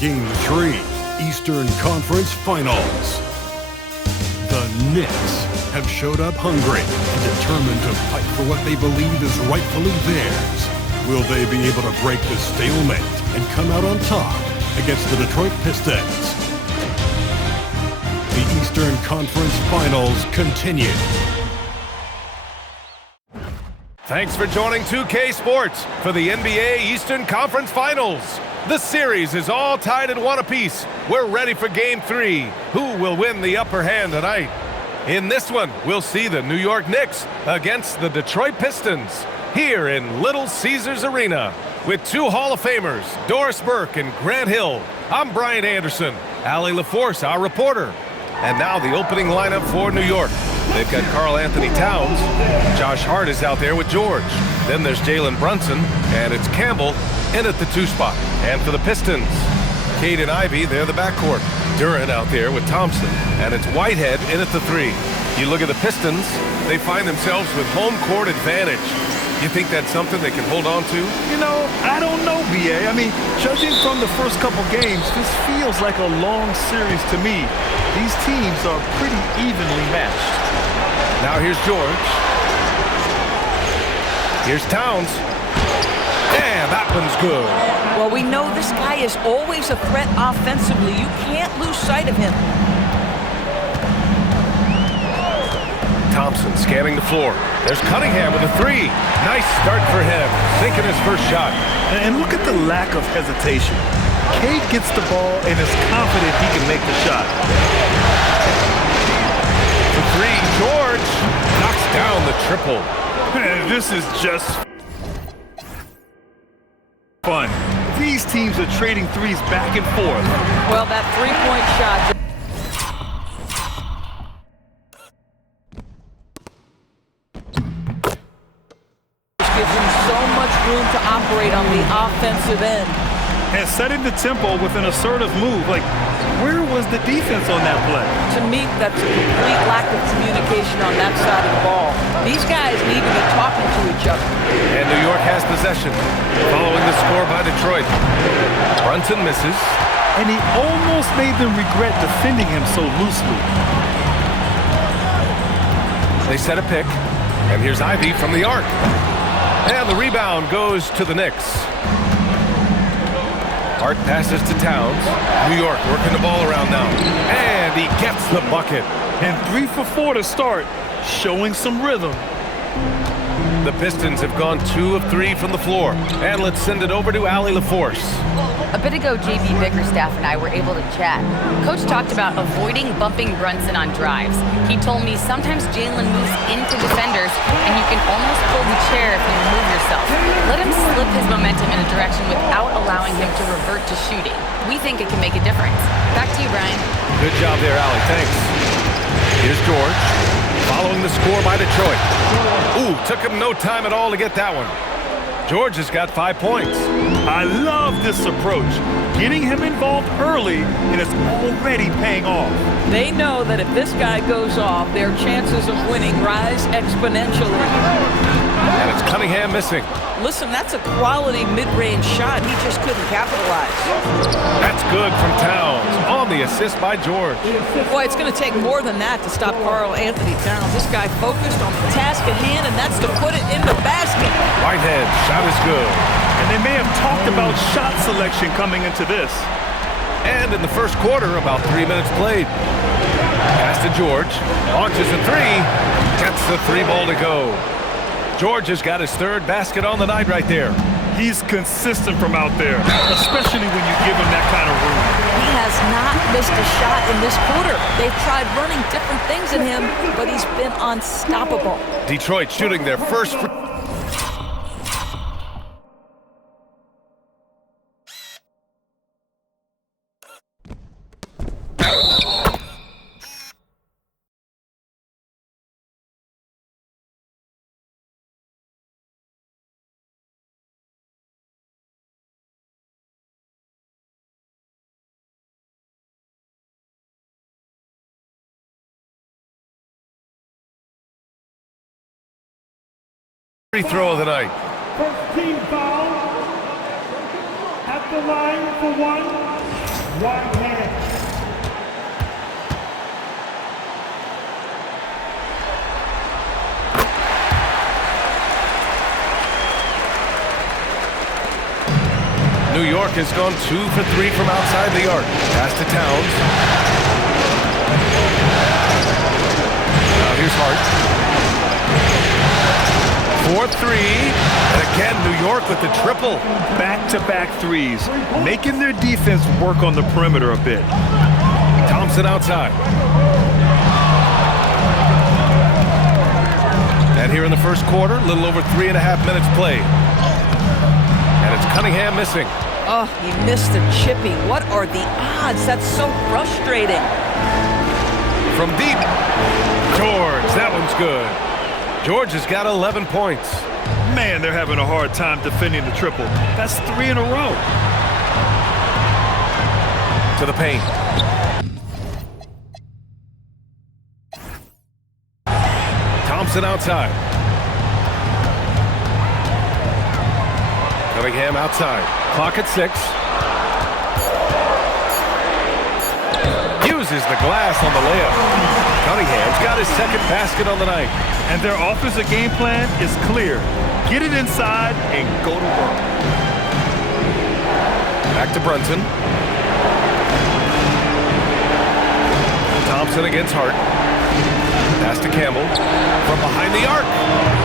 Game 3, Eastern Conference Finals. The Knicks have showed up hungry and determined to fight for what they believe is rightfully theirs. Will they be able to break the stalemate and come out on top against the Detroit Pistons? The Eastern Conference Finals continue. Thanks for joining 2K Sports for the NBA Eastern Conference Finals. The series is all tied at 1 apiece. We're ready for Game 3. Who will win the upper hand tonight? In this one, we'll see the New York Knicks against the Detroit Pistons here in Little Caesars Arena. With two Hall of Famers, Doris Burke and Grant Hill, I'm Brian Anderson, Allie LaForce, our reporter. And now the opening lineup for New York. They've got Karl Anthony Towns. Josh Hart is out there with George. Then there's Jalen Brunson, and it's Campbell in at the 2 spot. And for the Pistons, Cade and Ivey, they're the backcourt. Durant out there with Thompson, and it's Whitehead in at the 3. You look at the Pistons, they find themselves with home court advantage. You think that's something they can hold on to? You know, I don't know, B.A. I mean, judging from the first couple games, this feels like a long series to me. These teams are pretty evenly matched. Now here's George. Here's Towns. And that one's good. Well, we know this guy is always a threat offensively. You can't lose sight of him. Thompson scanning the floor. There's Cunningham with a 3. Nice start for him, sinking his first shot. And look at the lack of hesitation. Cade gets the ball and is confident he can make the shot. For 3, George knocks down the triple. This is just fun. These teams are trading threes back and forth. Well, that three-point shot gives him so much room to operate on the offensive end. And setting the tempo with an assertive move. Like, where was the defense on that play? To me, that's a complete lack of communication on that side of the ball. These guys need to be talking to each other. And New York has possession, following the score by Detroit. Brunson misses. And he almost made them regret defending him so loosely. They set a pick, and here's Ivey from the arc. And the rebound goes to the Knicks. Hart passes to Towns. New York working the ball around now. And he gets the bucket. And 3 for 4 to start, showing some rhythm. The Pistons have gone 2 of 3 from the floor. And let's send it over to Allie LaForce. A bit ago, J.B. Bickerstaff and I were able to chat. Coach talked about avoiding bumping Brunson on drives. He told me sometimes Jalen moves into defenders, and you can almost pull the chair if you move yourself. Let him slip his momentum in a direction without allowing him to revert to shooting. We think it can make a difference. Back to you, Brian. Good job there, Allie. Thanks. Here's George, following the score by Detroit. Ooh, took him no time at all to get that one. George has got 5 points. I love this approach. Getting him involved early, and it's already paying off. They know that if this guy goes off, their chances of winning rise exponentially. And it's Cunningham missing. Listen, that's a quality mid-range shot. He just couldn't capitalize. That's good from Towns on the assist by George. Boy, it's going to take more than that to stop Karl Anthony Towns. This guy focused on the task at hand, and that's to put it in the basket. Whitehead, shot is good. And they may have talked about shot selection coming into this. And in the first quarter, about 3 minutes played. Pass to George, launches a 3, gets the 3 ball to go. George has got his 3rd basket on the night right there. He's consistent from out there, especially when you give him that kind of room. He has not missed a shot in this quarter. They've tried running different things in him, but he's been unstoppable. Detroit shooting their first free. Free throw of the night. First team foul at the line for 1. New York has gone 2 for 3 from outside the arc. Pass to Towns. Now here's Hart. 4-3. And again, New York with the triple. Back-to-back threes, making their defense work on the perimeter a bit. Thompson outside. And here in the first quarter, a little over 3.5 minutes played. And it's Cunningham missing. Oh, he missed the chippy. What are the odds? That's so frustrating. From deep. George, that one's good. George has got 11 points. Man, they're having a hard time defending the triple. That's 3 in a row. To the paint. Thompson outside. Cunningham outside. Clock at 6. Uses the glass on the layup. Cunningham's got his second basket on the night. And their offensive game plan is clear. Get it inside and go to work. Back to Brunson. Thompson against Hart. Pass to Campbell. From behind the arc.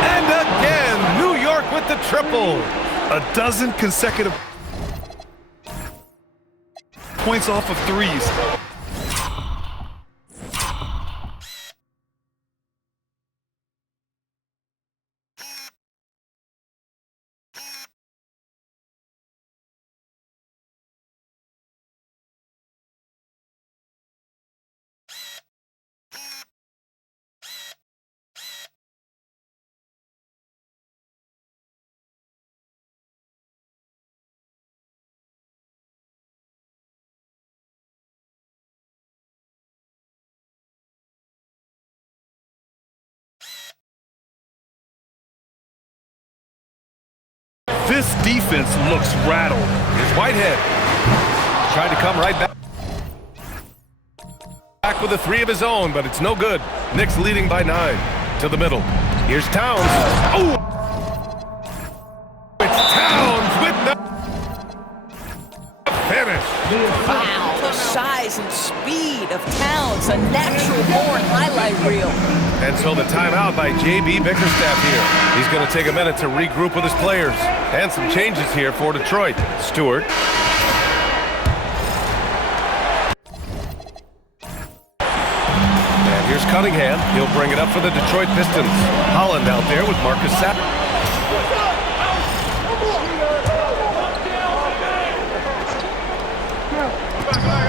And again, New York with the triple. A dozen consecutive points off of threes. This defense looks rattled. Here's Whitehead. Trying to come right back with a 3 of his own, but it's no good. Knicks leading by 9. To the middle. Here's Towns. Oh! It's Towns with the finish. Wow, the size and speed of Towns, a natural-born highlight reel. And so the timeout by J.B. Bickerstaff here. He's going to take a minute to regroup with his players. And some changes here for Detroit. Stewart. And here's Cunningham. He'll bring it up for the Detroit Pistons. Holland out there with Marcus Sapp.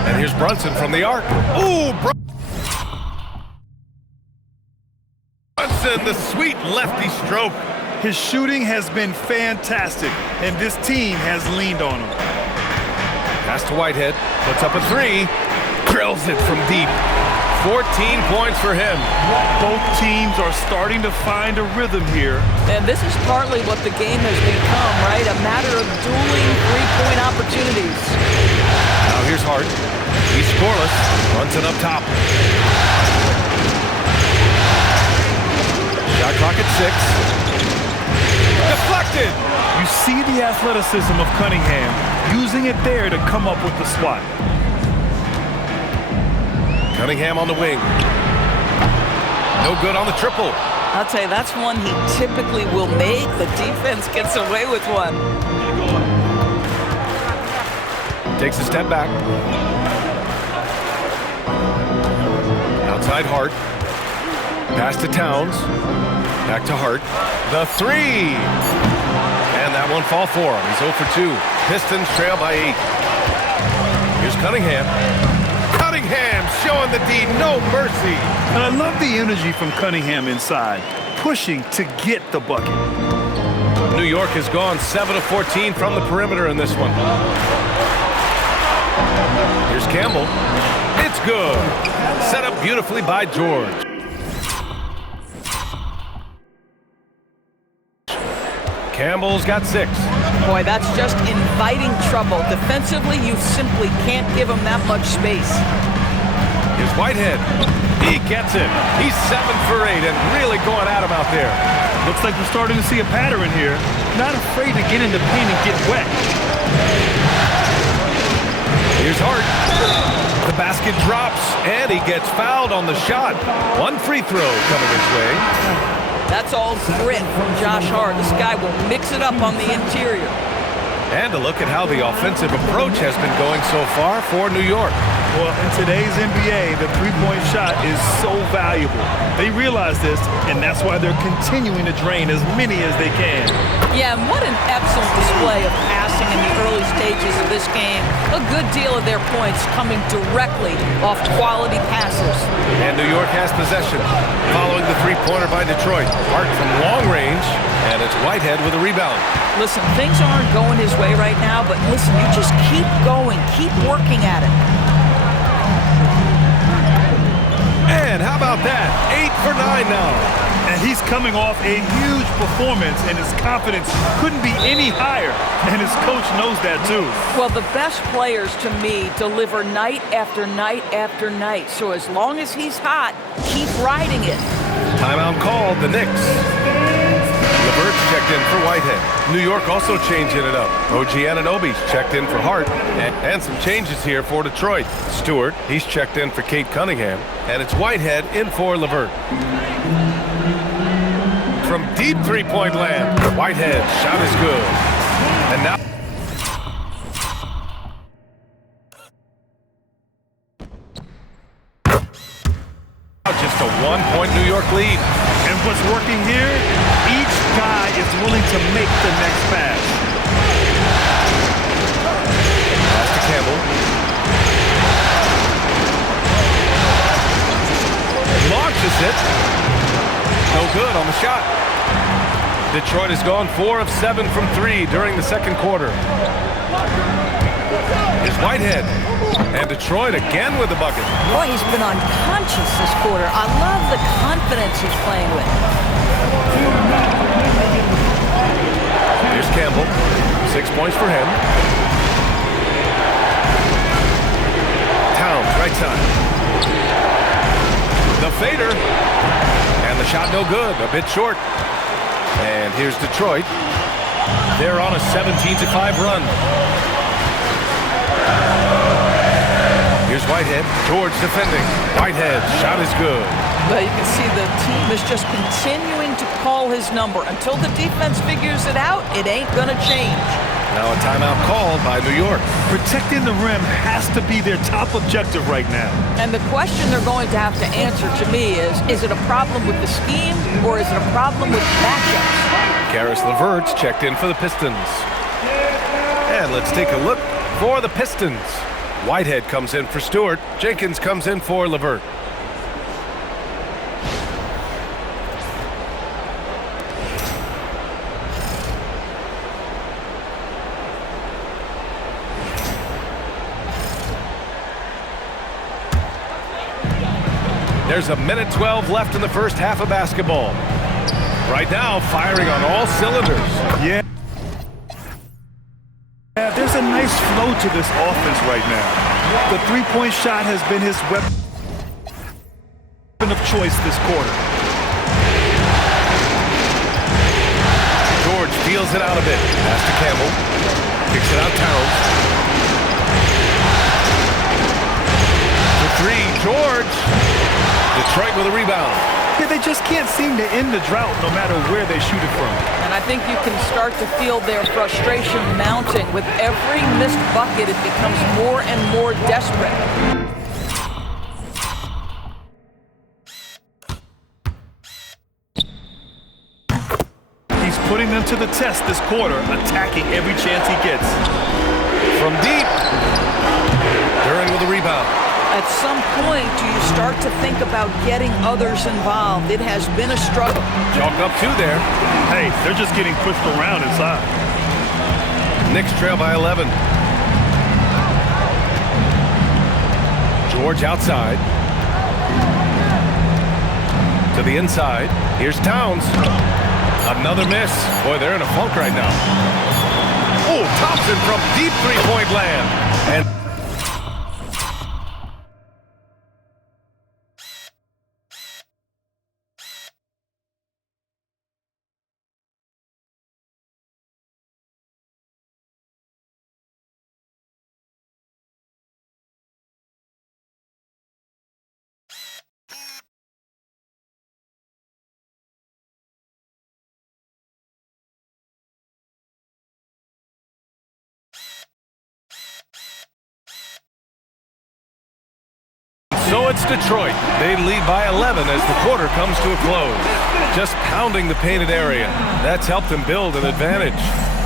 And here's Brunson from the arc. Ooh, Brunson, the sweet lefty stroke. His shooting has been fantastic, and this team has leaned on him. Pass to Whitehead. Puts up a 3. Drills it from deep. 14 points for him. Both teams are starting to find a rhythm here. And this is partly what the game has become, right? A matter of dueling three-point opportunities. Now here's Hart. He's scoreless. Brunson up top. Shot clock at 6. Deflected! You see the athleticism of Cunningham, using it there to come up with the swat. Cunningham on the wing. No good on the triple. I'll tell you, that's one he typically will make. The defense gets away with one. Takes a step back. Outside Hart. Pass to Towns. Back to Hart. The 3. And that one fall for him. He's 0 for 2. Pistons trail by 8. Here's Cunningham. Cunningham showing the D, no mercy. And I love the energy from Cunningham inside, pushing to get the bucket. New York has gone 7 of 14 from the perimeter in this one. Here's Campbell. It's good. Set up beautifully by George. Campbell's got 6. Boy, that's just inviting trouble. Defensively, you simply can't give him that much space. Here's Whitehead. He gets it. He's 7 for 8 and really going at him out there. Looks like we're starting to see a pattern here. Not afraid to get in the paint and get wet. Here's Hart. The basket drops, and he gets fouled on the shot. 1 free throw coming his way. That's all grit from Josh Hart. This guy will mix it up on the interior. And a look at how the offensive approach has been going so far for New York. Well, in today's NBA, the three-point shot is so valuable. They realize this, and that's why they're continuing to drain as many as they can. Yeah, and what an excellent display of passing in the early stages of this game. A good deal of their points coming directly off quality passes. And New York has possession. Following the three-pointer by Detroit. Hart from long range, and it's Whitehead with a rebound. Listen, things aren't going his way right now, but listen, you just keep going, keep working at it. And how about that? 8 for 9 now. And he's coming off a huge performance, and his confidence couldn't be any higher. And his coach knows that, too. Well, the best players, to me, deliver night after night after night. So as long as he's hot, keep riding it. Timeout called, the Knicks. LeVert's checked in for Whitehead. New York also changing it up. OG Anunoby's checked in for Hart. And some changes here for Detroit. Stewart, he's checked in for Kate Cunningham. And it's Whitehead in for LeVert. From deep three-point land, Whitehead shot is good. And now just a 1-point New York lead. And what's working here, each guy is willing to make the next pass. Pass to Campbell. Launches it. No good on the shot. Detroit has gone 4 of 7 from 3 during the second quarter. Here's Whitehead. And Detroit again with the bucket. Boy, he's been unconscious this quarter. I love the confidence he's playing with. Here's Campbell. 6 points for him. Towns, right side. The fader. And the shot no good. A bit short. And here's Detroit. They're on a 17-5 run. Here's Whitehead. George defending. Whitehead. Shot is good. But you can see the team is just continuing to call his number. Until the defense figures it out, it ain't going to change. Now a timeout called by New York. Protecting the rim has to be their top objective right now. And the question they're going to have to answer to me is it a problem with the scheme or is it a problem with matchups? Karis LeVert's checked in for the Pistons. And let's take a look for the Pistons. Whitehead comes in for Stewart. Jenkins comes in for LeVert. There's a minute 12 left in the first half of basketball. Right now, firing on all cylinders. Yeah, there's a nice flow to this offense right now. The three-point shot has been his weapon of choice this quarter. George feels it out a bit. Pass to Campbell. Kicks it out Towns. For 3, George. Detroit with a rebound. Yeah, they just can't seem to end the drought no matter where they shoot it from. And I think you can start to feel their frustration mounting. With every missed bucket, it becomes more and more desperate. He's putting them to the test this quarter, attacking every chance he gets. From deep. Duran with a rebound. At some point, do you start to think about getting others involved? It has been a struggle. Chalk up 2 there. Hey, they're just getting pushed around inside. Knicks trail by 11. George outside. To the inside. Here's Towns. Another miss. Boy, they're in a funk right now. Thompson from deep three-point land. And so it's Detroit. They lead by 11 as the quarter comes to a close. Just pounding the painted area. That's helped them build an advantage.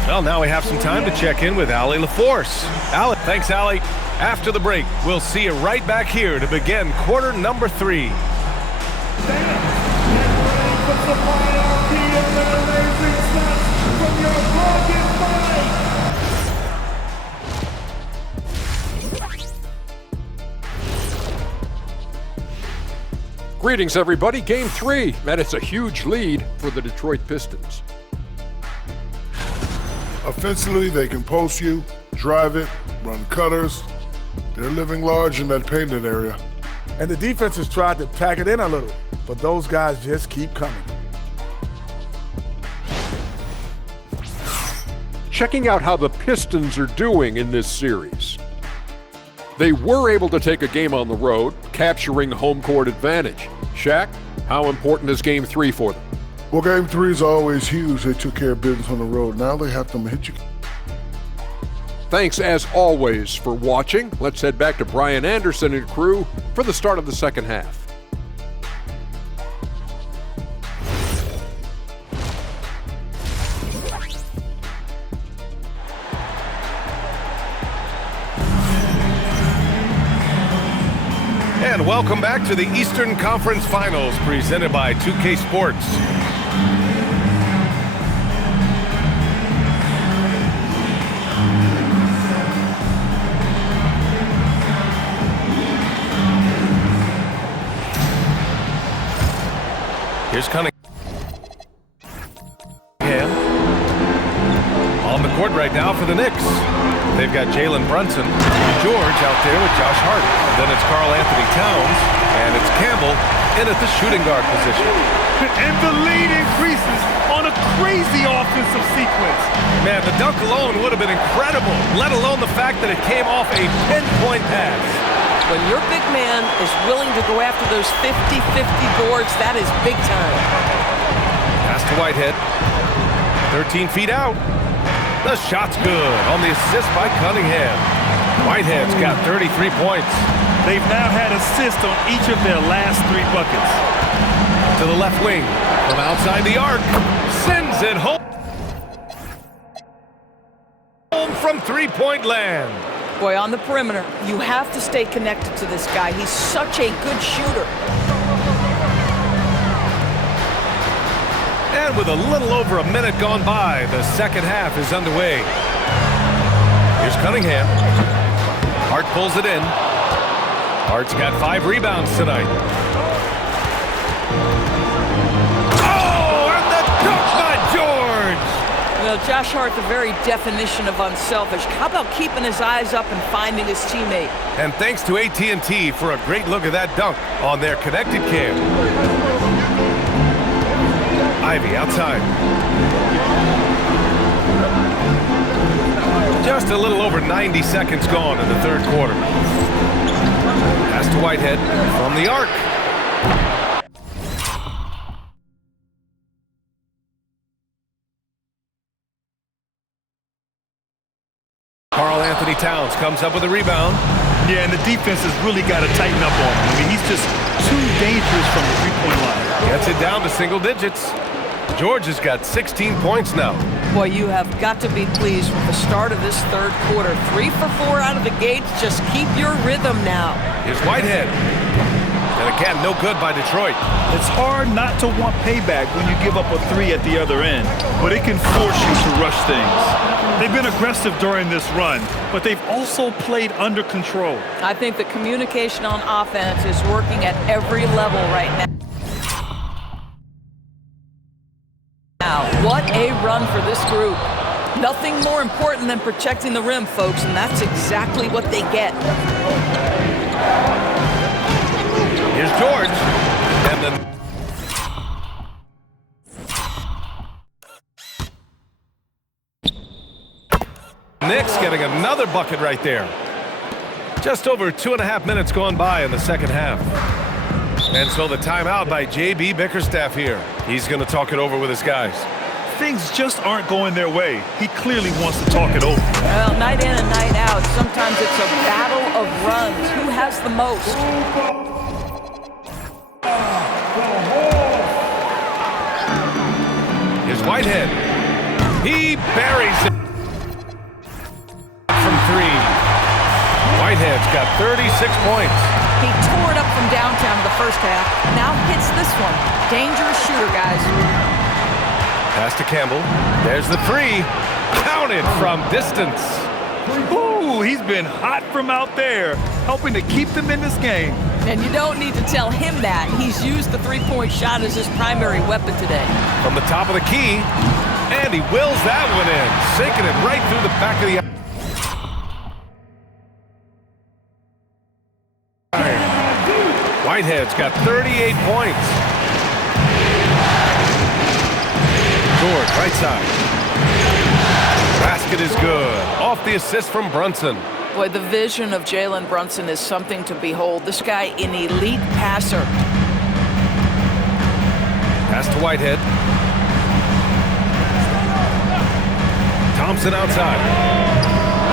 Well, now we have some time to check in with Allie LaForce. Allie, thanks, Allie. After the break, we'll see you right back here to begin quarter number 3. Greetings, everybody. Game 3, and it's a huge lead for the Detroit Pistons. Offensively, they can post you, drive it, run cutters. They're living large in that painted area. And the defense has tried to pack it in a little, but those guys just keep coming. Checking out how the Pistons are doing in this series. They were able to take a game on the road, capturing home court advantage. Shaq, how important is Game 3 for them? Well, Game 3 is always huge. They took care of business on the road. Now they have to hit you. Thanks, as always, for watching. Let's head back to Brian Anderson and crew for the start of the second half. And welcome back to the Eastern Conference Finals presented by 2K Sports. Here's Cunningham. On the court right now for the Knicks. They've got Jalen Brunson, George out there with Josh Hart. Then it's Karl Anthony Towns, and it's Campbell in at the shooting guard position. And the lead increases on a crazy offensive sequence. Man, the dunk alone would have been incredible, let alone the fact that it came off a pinpoint pass. When your big man is willing to go after those 50-50 boards, that is big time. Pass to Whitehead. 13 feet out. The shot's good on the assist by Cunningham. Whitehead's got 33 points. They've now had assists on each of their last 3 buckets. To the left wing, from outside the arc, sends it home. Home from three-point land. Boy, on the perimeter, you have to stay connected to this guy. He's such a good shooter. And with a little over a minute gone by, the second half is underway. Here's Cunningham. Hart pulls it in. Hart's got 5 rebounds tonight. Oh, and the dunk by George! Well, Josh Hart, the very definition of unselfish. How about keeping his eyes up and finding his teammate? And thanks to AT&T for a great look at that dunk on their connected cam. Ivy outside. Just a little over 90 seconds gone in the third quarter. Pass to Whitehead from the arc. Karl Anthony Towns comes up with a rebound. Yeah, and the defense has really got to tighten up on him. I mean, he's just too dangerous from the three-point line. Gets it down to single digits. George has got 16 points now. Boy, you have got to be pleased with the start of this third quarter. 3 for 4 out of the gates. Just keep your rhythm now. Here's Whitehead. And again, no good by Detroit. It's hard not to want payback when you give up a 3 at the other end, but it can force you to rush things. They've been aggressive during this run, but they've also played under control. I think the communication on offense is working at every level right now. What a run for this group. Nothing more important than protecting the rim, folks, and that's exactly what they get. Here's George. And then Knicks getting another bucket right there. Just over 2.5 minutes gone by in the second half. And so the timeout by J.B. Bickerstaff here. He's going to talk it over with his guys. Things just aren't going their way. He clearly wants to talk it over. Well, night in and night out, sometimes it's a battle of runs. Who has the most? Here's Whitehead. He buries it from three. Whitehead's got 36 points. He tore it up from downtown in the first half. Now hits this one. Dangerous shooter, guys. Pass to Campbell. There's the three. Counted from distance. Ooh, he's been hot from out there, helping to keep them in this game. And you don't need to tell him that. He's used the three-point shot as his primary weapon today. From the top of the key. And he wills that one in. Sinking it right through the back of the Whitehead's got 38 points. George, right side. Basket is good. Off the assist from Brunson. Boy, the vision of Jalen Brunson is something to behold. This guy, an elite passer. Pass to Whitehead. Thompson outside.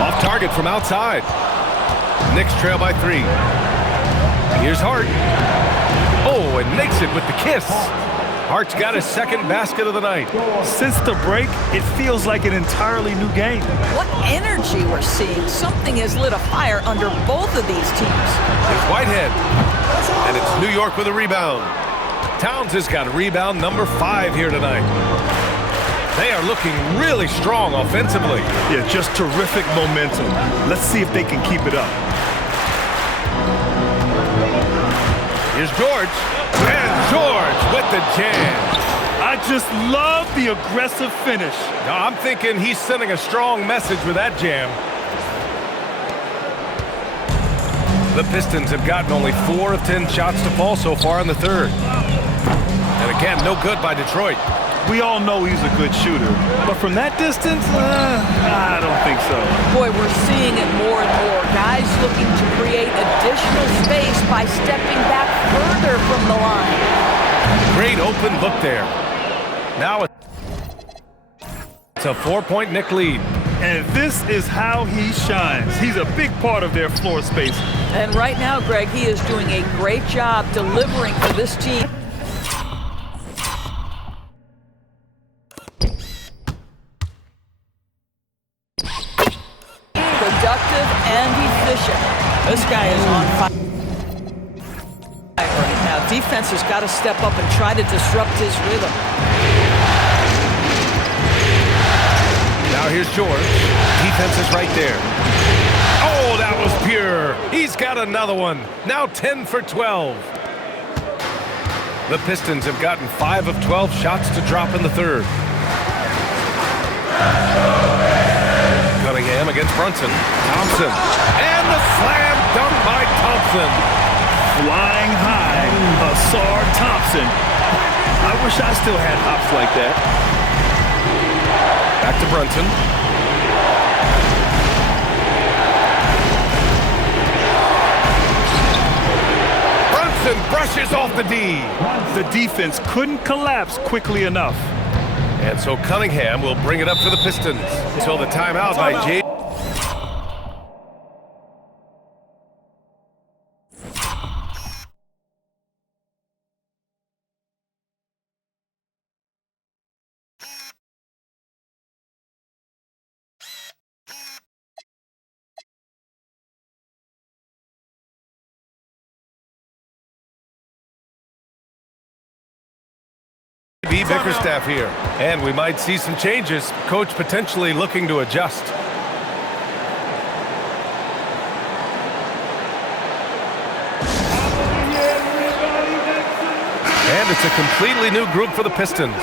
Off target from outside. Knicks trail by 3. Here's Hart. Oh, and makes it with the kiss. Hart's got his second basket of the night. Since the break, it feels like an entirely new game. What energy we're seeing. Something has lit a fire under both of these teams. Here's Whitehead. And it's New York with a rebound. Towns has got rebound number 5 here tonight. They are looking really strong offensively. Yeah, just terrific momentum. Let's see if they can keep it up. Here's George. And George with the jam. I just love the aggressive finish. Now, I'm thinking he's sending a strong message with that jam. The Pistons have gotten only 4 of 10 shots to fall so far in the third. And again, no good by Detroit. We all know he's a good shooter, but from that distance, I don't think so. Boy, we're seeing it more and more. Guys looking to create additional space by stepping back further from the line. Great open look there. Now it's a 4-point Knick lead. And this is how he shines. He's a big part of their floor space. And right now, Greg, he is doing a great job delivering for this team. Productive and efficient. This guy is on fire right now. Defense has got to step up and try to disrupt his rhythm. Now here's George. Defense is right there. Oh, that was pure. He's got another one. Now 10 for 12. The Pistons have gotten 5 of 12 shots to drop in the third. Cunningham against Brunson. Thompson. And the slam dunk by Thompson. Flying high, Asar Thompson. I wish I still had hops like that. Back to Brunson. Brunson brushes off the D. The defense couldn't collapse quickly enough. And so Cunningham will bring it up for the Pistons. Until the timeout by J. B. Bickerstaff here. And we might see some changes. Coach potentially looking to adjust. And it's a completely new group for the Pistons.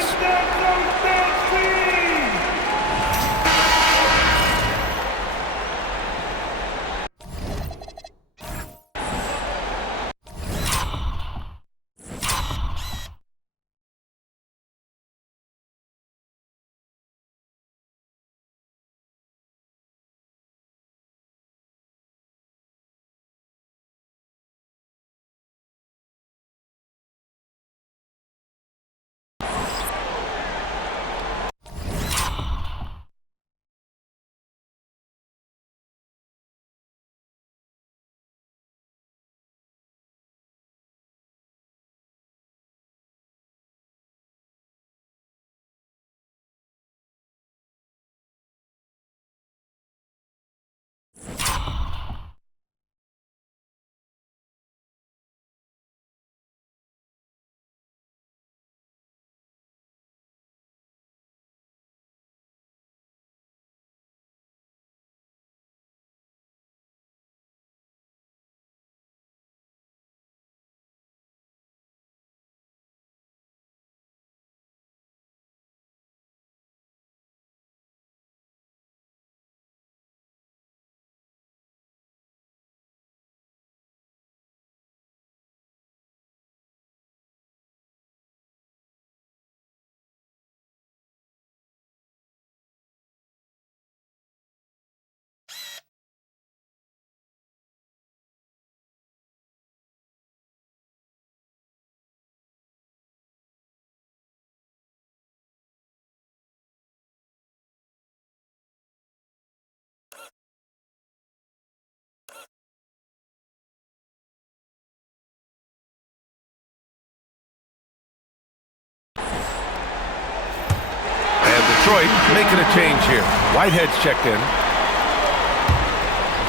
Detroit making a change here. Whitehead's checked in.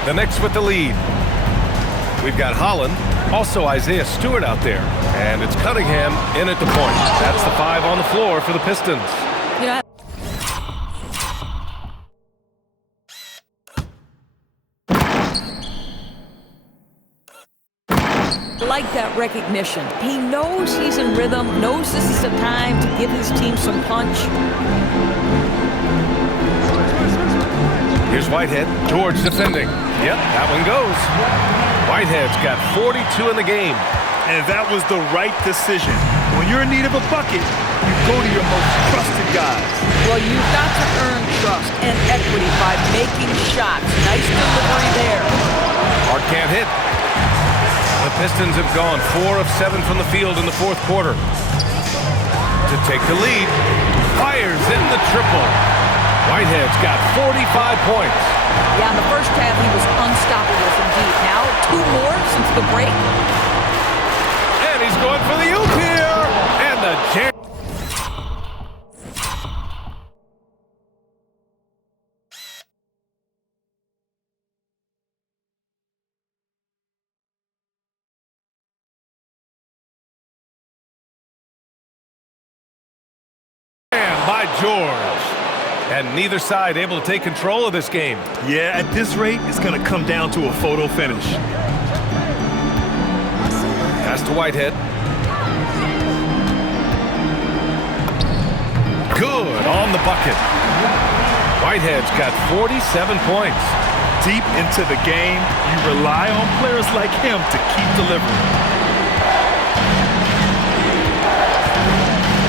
The Knicks with the lead. We've got Holland, also Isaiah Stewart out there, and it's Cunningham in at the point. That's the 5 on the floor for the Pistons. You know, I like that recognition. He knows he's in rhythm, knows this is the time to give his team some punch. Here's Whitehead. George defending. Yep, that one goes. Whitehead's got 42 in the game. And that was the right decision. When you're in need of a bucket, you go to your most trusted guys. Well, you've got to earn trust and equity by making shots. Nice delivery there. Hart can't hit. The Pistons have gone 4 of 7 from the field in the fourth quarter. To take the lead, fires in the triple. Whitehead's got 45 points. Yeah, in the first half, he was unstoppable from deep. Now, 2 more since the break. And he's going for the oop here. And the jam. By George. And neither side able to take control of this game. Yeah, at this rate, it's going to come down to a photo finish. Pass to Whitehead. Good on the bucket. Whitehead's got 47 points. Deep into the game, you rely on players like him to keep delivering.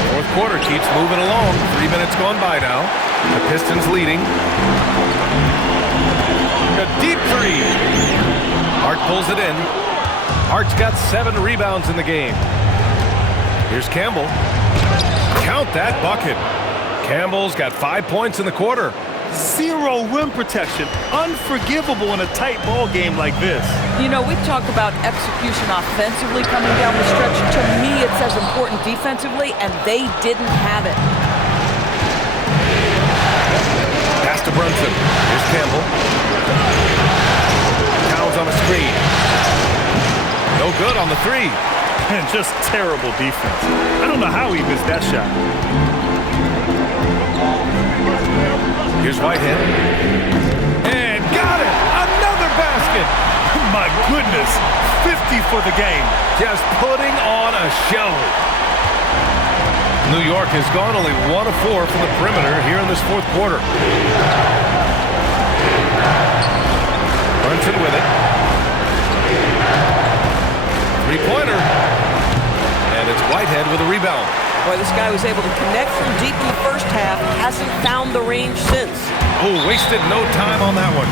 Fourth quarter keeps moving along. 3 minutes gone by now. The Pistons leading. A deep 3. Hart pulls it in. Hart's got 7 rebounds in the game. Here's Campbell. Count that bucket. Campbell's got 5 points in the quarter. 0 rim protection. Unforgivable in a tight ball game like this. You know, we've talked about execution offensively coming down the stretch. To me, it's as important defensively, and they didn't have it. Pass to Brunson. Here's Campbell. Towns on a screen. No good on the 3. And just terrible defense. I don't know how he missed that shot. Here's Whitehead. And got it! Another basket! My goodness, 50 for the game. Just putting on a show. New York has gone only 1 of 4 from the perimeter here in this fourth quarter. Brunson with it. 3-pointer. And it's Whitehead with a rebound. Boy, this guy was able to connect from deep in the first half. Hasn't found the range since. Oh, wasted no time on that one.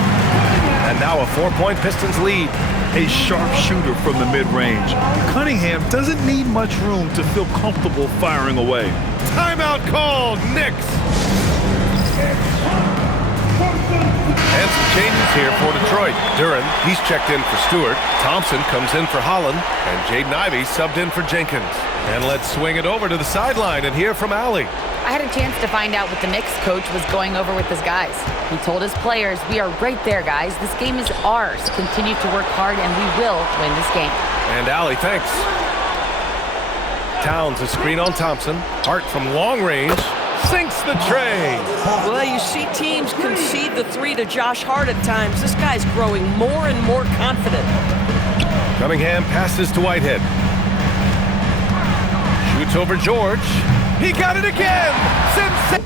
And now a 4-point Pistons lead. A sharp shooter from the mid-range. Cunningham doesn't need much room to feel comfortable firing away. Timeout called, Knicks. And some changes here for Detroit. Duran, he's checked in for Stewart. Thompson comes in for Holland. And Jaden Ivey subbed in for Jenkins. And let's swing it over to the sideline and hear from Allie. I had a chance to find out what the Knicks coach was going over with his guys. He told his players, "We are right there, guys. This game is ours. Continue to work hard, and we will win this game." And Allie, thanks. Towns a screen on Thompson. Hart from long range sinks the tray. Well, you see teams concede the 3 to Josh Hart at times. This guy's growing more and more confident. Cunningham passes to Whitehead. Shoots over George. He got it again! Sensational!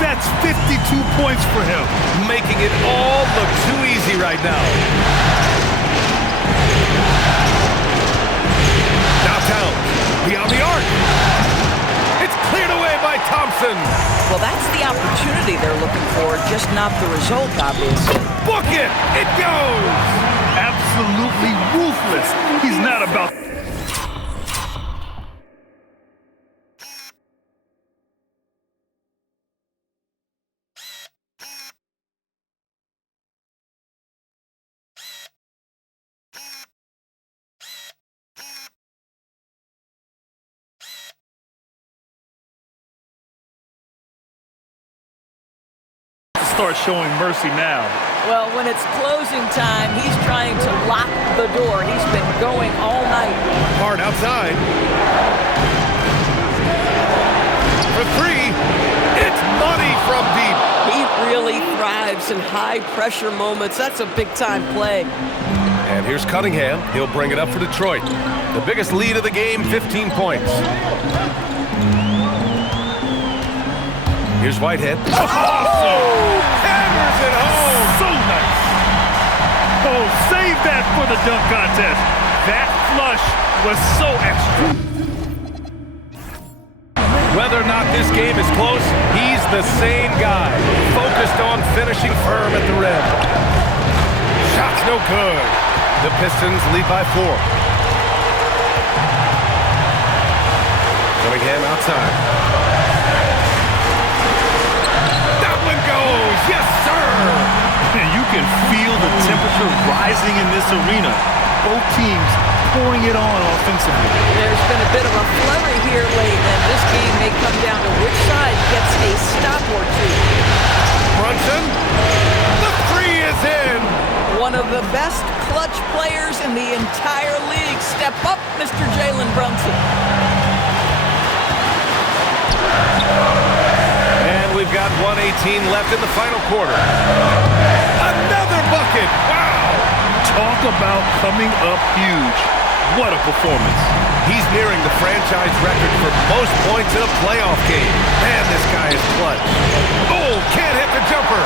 That's 52 points for him. Making it all look too easy right now. Now Towns, beyond the arc. It's cleared away by Thompson. Well, that's the opportunity they're looking for, just not the result, obviously. Book it! It goes! Absolutely ruthless. He's not about start showing mercy now. Well, when it's closing time, he's trying to lock the door. He's been going all night. Hard outside. For three, it's money from deep. He really thrives in high-pressure moments. That's a big-time play. And here's Cunningham. He'll bring it up for Detroit. The biggest lead of the game, 15 points. Here's Whitehead. Oh! Hammers it home. So nice. Oh, save that for the dunk contest. That flush was so extra. Whether or not this game is close, he's the same guy. Focused on finishing firm at the rim. Shot's no good. The Pistons lead by 4. Cunningham outside. That one goes. Yes, sir. And you can feel the temperature rising in this arena. Both teams pouring it on offensively. There's been a bit of a flurry here late, and this game may come down to which side gets a stop or two. Brunson. The three is in. One of the best clutch players in the entire league. Step up, Mr. Jalen Brunson. And we've got 1:18 left in the final quarter. Another bucket. Wow. Talk about coming up huge. What a performance. He's nearing the franchise record for most points in a playoff game. Man, this guy is clutch. Oh, can't hit the jumper.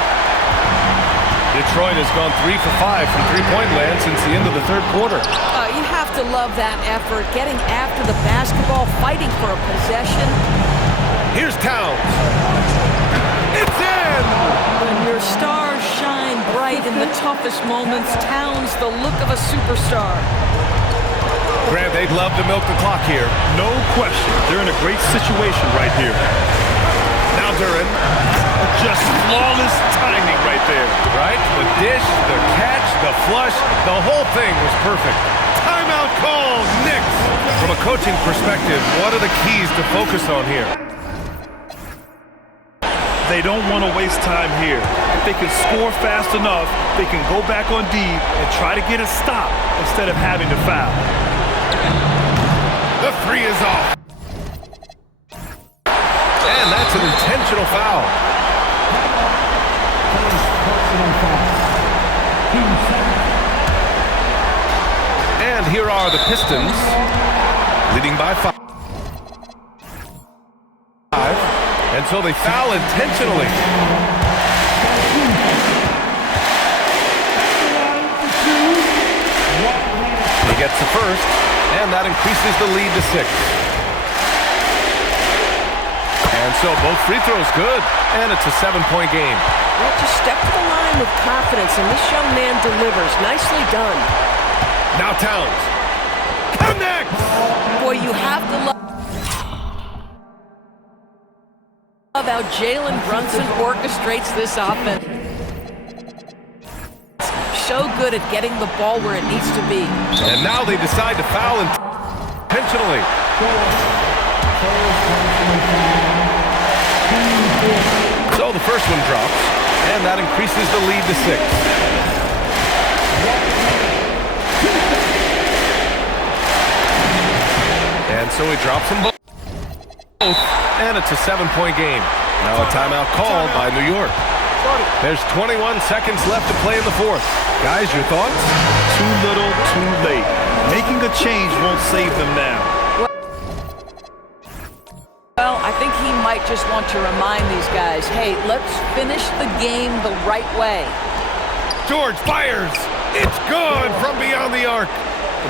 Detroit has gone 3 for 5 from three-point land since the end of the third quarter. You have to love that effort, getting after the basketball, fighting for a possession. Here's Towns. It's in! When your stars shine bright in the toughest moments, Towns the look of a superstar. Grant, they'd love to milk the clock here. No question. They're in a great situation right here. Now Duran. Just flawless timing right there. Right? The dish, the catch, the flush, the whole thing was perfect. Timeout called, Knicks. From a coaching perspective, what are the keys to focus on here? They don't want to waste time here. If they can score fast enough, they can go back on D and try to get a stop instead of having to foul. The three is off. And that's an intentional foul. And here are the Pistons, leading by 5. And so they foul intentionally. He gets the first, and that increases the lead to 6. And so both free throws good, and it's a 7-point game. Well, just step to the line with confidence, and this young man delivers. Nicely done. Now Towns. Connects! Boy, you have to love how Jalen Brunson orchestrates this offense. So good at getting the ball where it needs to be. And now they decide to foul intentionally. So the first one drops, and that increases the lead to 6. And so he drops them both, and it's a 7-point game. Now a timeout called by New York. There's 21 seconds left to play in the fourth. Guys, your thoughts? Too little, too late. Making a change won't save them now. Well, I think he might just want to remind these guys, hey, let's finish the game the right way. George fires. It's good from beyond the arc.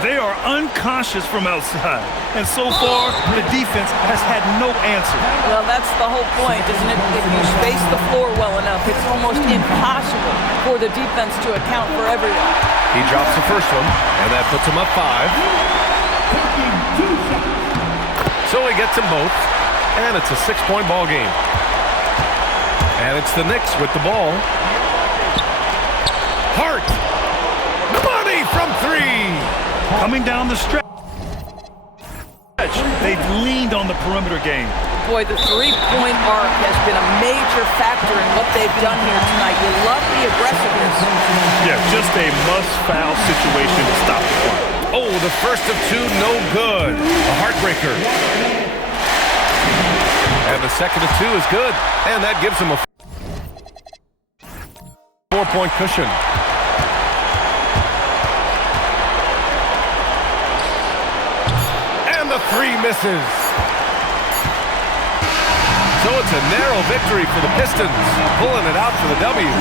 They are unconscious from outside, and so far, the defense has had no answer. Well, that's the whole point, isn't it? If you space the floor well enough, it's almost impossible for the defense to account for everyone. He drops the first one, and that puts him up 5. So he gets them both, and it's a 6-point ball game. And it's the Knicks with the ball. Hart! Money from 3! Coming down the stretch, they've leaned on the perimeter game. Boy, the three-point arc has been a major factor in what they've done here tonight. You love the aggressiveness. Yeah, just a must-foul situation to stop the clock. Oh, the first of two, no good. A heartbreaker. And the second of two is good. And that gives him a 4-point cushion. And the three misses. So it's a narrow victory for the Pistons, pulling it out for the W.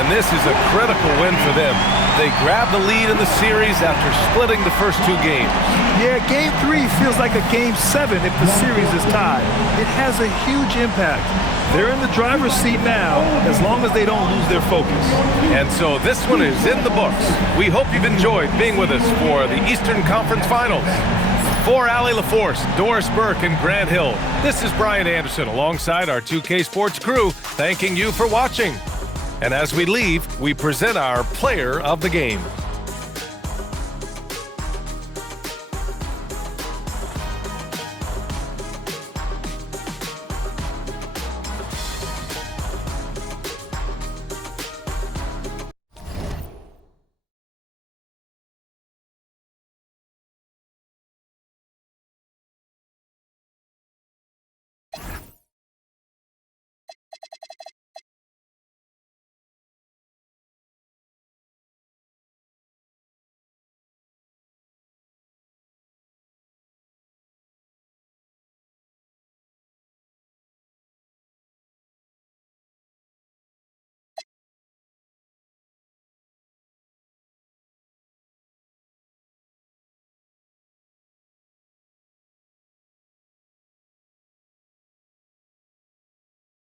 And this is a critical win for them. They grab the lead in the series after splitting the first two games. Yeah, Game 3 feels like a Game 7 if the series is tied. It has a huge impact. They're in the driver's seat now, as long as they don't lose their focus. And so this one is in the books. We hope you've enjoyed being with us for the Eastern Conference Finals. For Allie LaForce, Doris Burke, and Grant Hill, this is Brian Anderson alongside our 2K Sports crew, thanking you for watching. And as we leave, we present our player of the game.